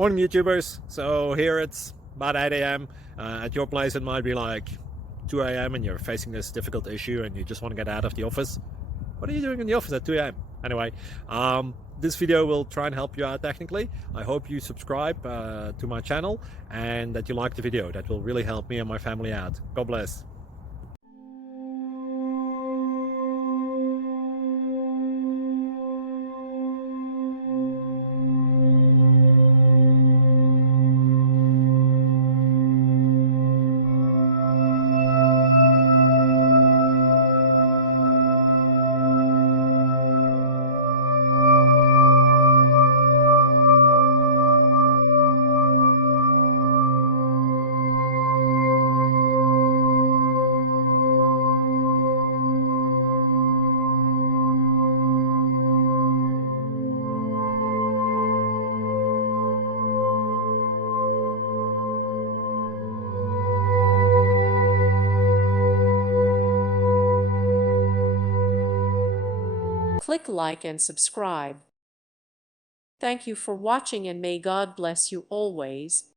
Morning YouTubers. So here it's about 8 a.m. At your place it might be like 2 a.m. and you're facing this difficult issue and you just want to get out of the office. What are you doing in the office at 2 a.m.? Anyway, this video will try and help you out technically. I hope you subscribe to my channel and that you like the video. That will really help me and my family out. God bless. Click like and subscribe. Thank you for watching and may God bless you always.